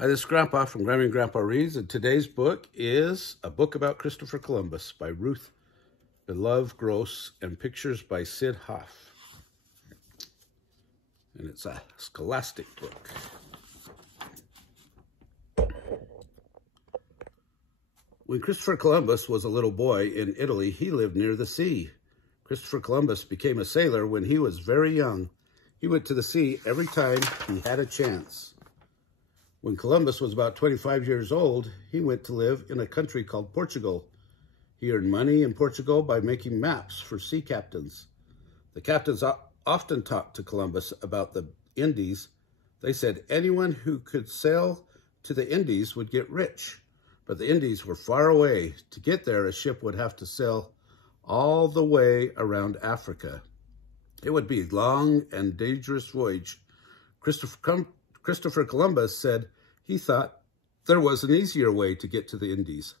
Hi, this is Grandpa from Grammy and Grandpa Reads, and today's book is a book about Christopher Columbus by Ruth Belov Gross and pictures by Syd Hoff. And it's a scholastic book. When Christopher Columbus was a little boy in Italy, he lived near the sea. Christopher Columbus became a sailor when he was very young. He went to the sea every time he had a chance. When Columbus was about 25 years old, he went to live in a country called Portugal. He earned money in Portugal by making maps for sea captains. The captains often talked to Columbus about the Indies. They said anyone who could sail to the Indies would get rich, but the Indies were far away. To get there, a ship would have to sail all the way around Africa. It would be a long and dangerous voyage. Christopher Columbus said he thought there was an easier way to get to the Indies.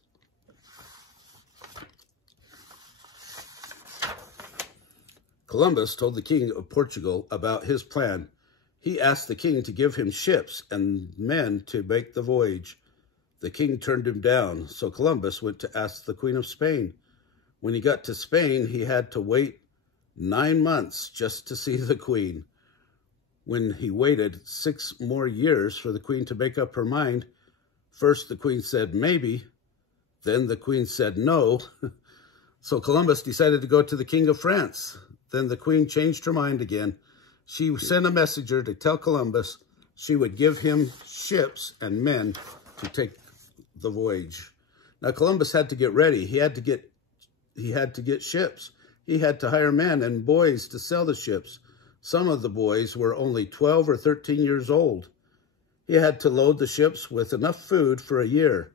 Columbus told the king of Portugal about his plan. He asked the king to give him ships and men to make the voyage. The king turned him down, so Columbus went to ask the Queen of Spain. When he got to Spain, he had to wait 9 months just to see the Queen. When he waited 6 more years for the Queen to make up her mind, first the Queen said maybe, then the Queen said no. So Columbus decided to go to the King of France. Then the Queen changed her mind again. She sent a messenger to tell Columbus she would give him ships and men to take the voyage. Now Columbus had to get ready. He had to get ships. He had to hire men and boys to sail the ships. Some of the boys were only 12 or 13 years old. He had to load the ships with enough food for a year.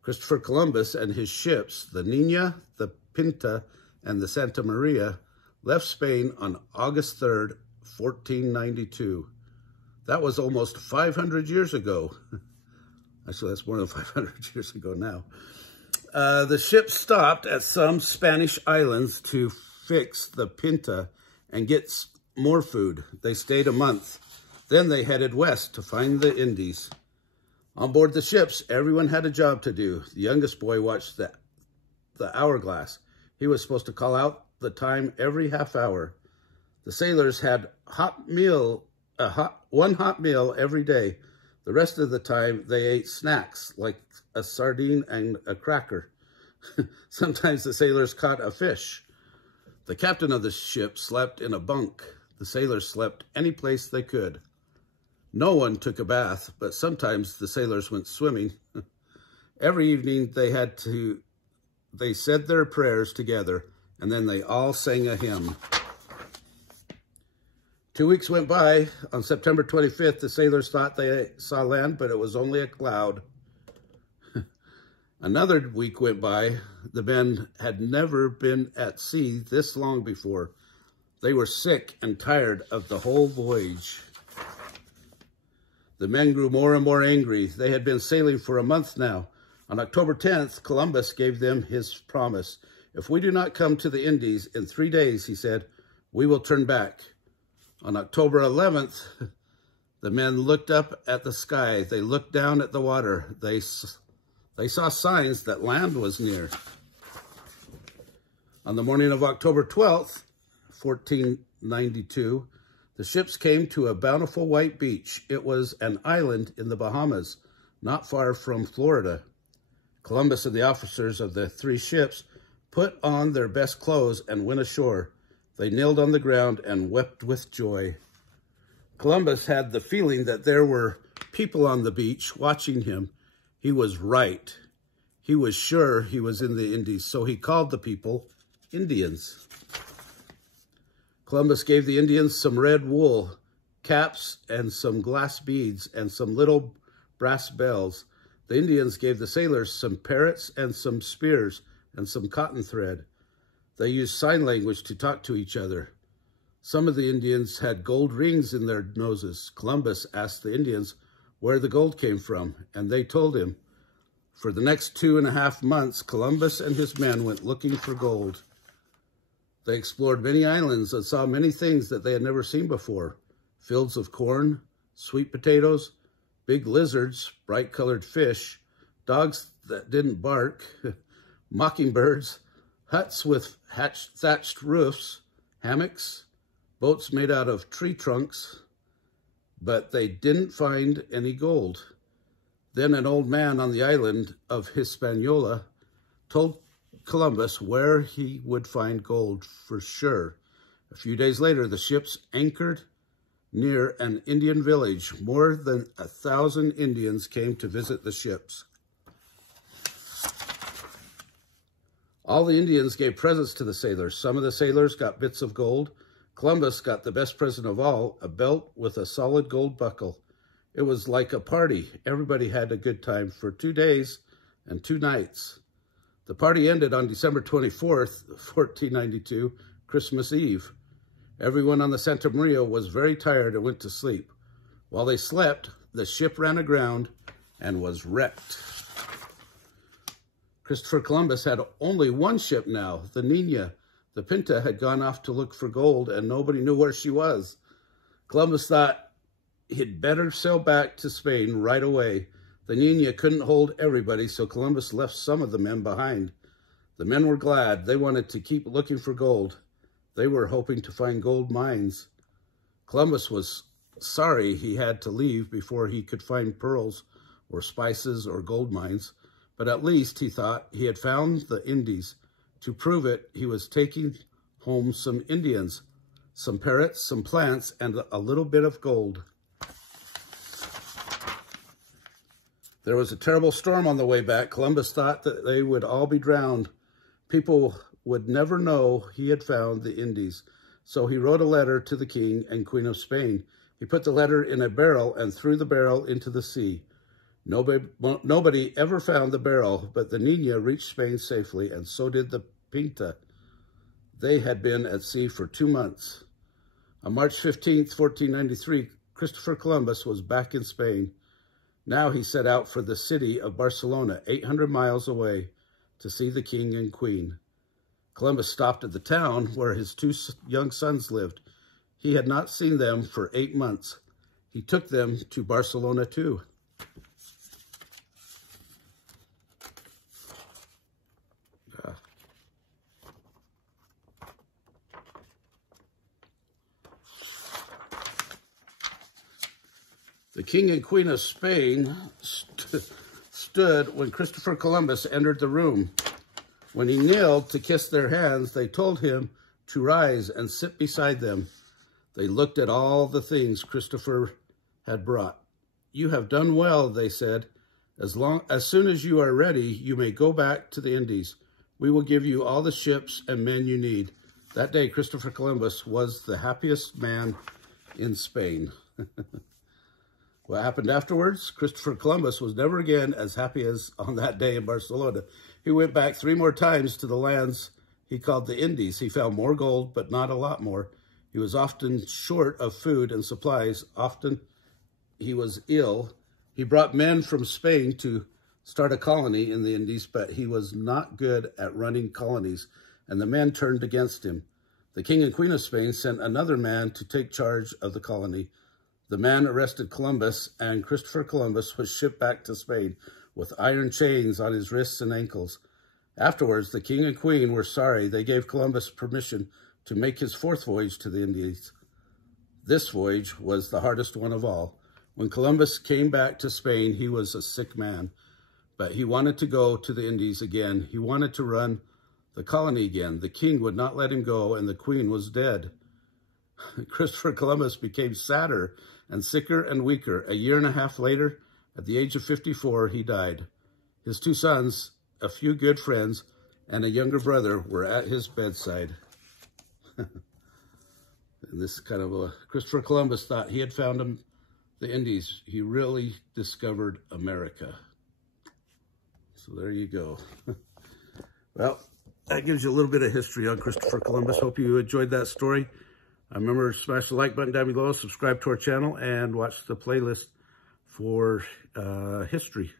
Christopher Columbus and his ships, the Nina, the Pinta, and the Santa Maria, left Spain on August 3rd, 1492. That was almost 500 years ago. Actually, that's more than 500 years ago now. The ship stopped at some Spanish islands to fix the Pinta and get more food. They stayed a month. Then they headed west to find the Indies. On board the ships, everyone had a job to do. The youngest boy watched the hourglass. He was supposed to call out the time every half hour. The sailors had one hot meal every day. The rest of the time, they ate snacks like a sardine and a cracker. Sometimes the sailors caught a fish. The captain of the ship slept in a bunk. The sailors slept any place they could. No one took a bath, but sometimes the sailors went swimming. Every evening they said their prayers together, and then they all sang a hymn. 2 weeks went by. On September 25th, the sailors thought they saw land, but it was only a cloud. Another week went by. The men had never been at sea this long before. They were sick and tired of the whole voyage. The men grew more and more angry. They had been sailing for a month now. On October 10th, Columbus gave them his promise. If we do not come to the Indies in 3 days, he said, we will turn back. On October 11th, the men looked up at the sky. They looked down at the water. They saw signs that land was near. On the morning of October 12th, 1492, the ships came to a bountiful white beach. It was an island in the Bahamas, not far from Florida. Columbus and the officers of the 3 ships put on their best clothes and went ashore. They knelt on the ground and wept with joy. Columbus had the feeling that there were people on the beach watching him. He was right. He was sure he was in the Indies, so he called the people Indians. Columbus gave the Indians some red wool, caps, and some glass beads, and some little brass bells. The Indians gave the sailors some parrots and some spears and some cotton thread. They used sign language to talk to each other. Some of the Indians had gold rings in their noses. Columbus asked the Indians where the gold came from, and they told him. For the next 2.5 months, Columbus and his men went looking for gold. They explored many islands and saw many things that they had never seen before. Fields of corn, sweet potatoes, big lizards, bright-colored fish, dogs that didn't bark, mockingbirds, huts with thatched roofs, hammocks, boats made out of tree trunks, but they didn't find any gold. Then an old man on the island of Hispaniola told Columbus where he would find gold for sure. A few days later, the ships anchored near an Indian village. More than 1,000 Indians came to visit the ships. All the Indians gave presents to the sailors. Some of the sailors got bits of gold. Columbus got the best present of all, a belt with a solid gold buckle. It was like a party. Everybody had a good time for 2 days and 2 nights. The party ended on December 24th, 1492, Christmas Eve. Everyone on the Santa Maria was very tired and went to sleep. While they slept, the ship ran aground and was wrecked. Christopher Columbus had only one ship now, the Nina. The Pinta had gone off to look for gold, and nobody knew where she was. Columbus thought he'd better sail back to Spain right away. The Nina couldn't hold everybody, so Columbus left some of the men behind. The men were glad. They wanted to keep looking for gold. They were hoping to find gold mines. Columbus was sorry he had to leave before he could find pearls or spices or gold mines, but at least he thought he had found the Indies. To prove it, he was taking home some Indians, some parrots, some plants, and a little bit of gold. There was a terrible storm on the way back. Columbus thought that they would all be drowned. People would never know he had found the Indies. So he wrote a letter to the King and Queen of Spain. He put the letter in a barrel and threw the barrel into the sea. Nobody ever found the barrel, but the Nina reached Spain safely, and so did the Pinta. They had been at sea for 2 months. On March 15th, 1493, Christopher Columbus was back in Spain. Now he set out for the city of Barcelona, 800 miles away, to see the King and Queen. Columbus stopped at the town where his 2 young sons lived. He had not seen them for 8 months. He took them to Barcelona too. The King and Queen of Spain stood when Christopher Columbus entered the room. When he knelt to kiss their hands, they told him to rise and sit beside them. They looked at all the things Christopher had brought. "You have done well," they said. As soon as you are ready, you may go back to the Indies. We will give you all the ships and men you need." That day, Christopher Columbus was the happiest man in Spain. What happened afterwards? Christopher Columbus was never again as happy as on that day in Barcelona. He went back 3 more times to the lands he called the Indies. He found more gold, but not a lot more. He was often short of food and supplies. Often he was ill. He brought men from Spain to start a colony in the Indies, but he was not good at running colonies, and the men turned against him. The King and Queen of Spain sent another man to take charge of the colony. The man arrested Columbus, and Christopher Columbus was shipped back to Spain with iron chains on his wrists and ankles. Afterwards, the King and Queen were sorry. They gave Columbus permission to make his 4th voyage to the Indies. This voyage was the hardest one of all. When Columbus came back to Spain, he was a sick man, but he wanted to go to the Indies again. He wanted to run the colony again. The king would not let him go, and the queen was dead. Christopher Columbus became sadder and sicker and weaker. A year and a half later, at the age of 54, he died. His 2 sons, a few good friends, and a younger brother were at his bedside. And this kind of Christopher Columbus thought he had found the Indies. He really discovered America. So there you go. Well, that gives you a little bit of history on Christopher Columbus. Hope you enjoyed that story. Remember, smash the like button down below, subscribe to our channel, and watch the playlist for history.